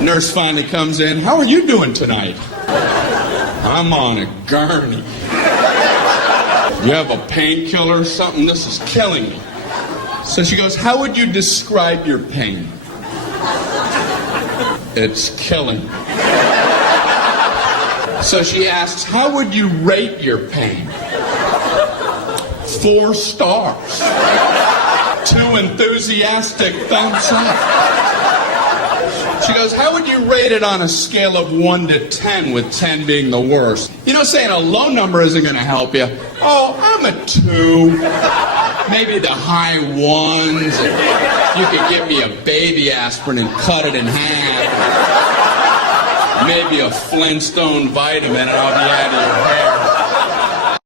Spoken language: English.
Nurse finally comes in. How are you doing tonight? I'm on a gurney. You have a painkiller or something? This is killing me. So she goes, how would you describe your pain? It's killing. So she asks, how would you rate your pain? 4 stars. 2 enthusiastic thumbs up. She goes, how would you rate it on a scale of 1 to 10, with 10 being the worst? You know, saying a low number isn't going to help you. Oh, I'm a 2. Maybe the high 1s. You could give me a baby aspirin and cut it in half. Maybe a Flintstone vitamin and I'll be out of your hair.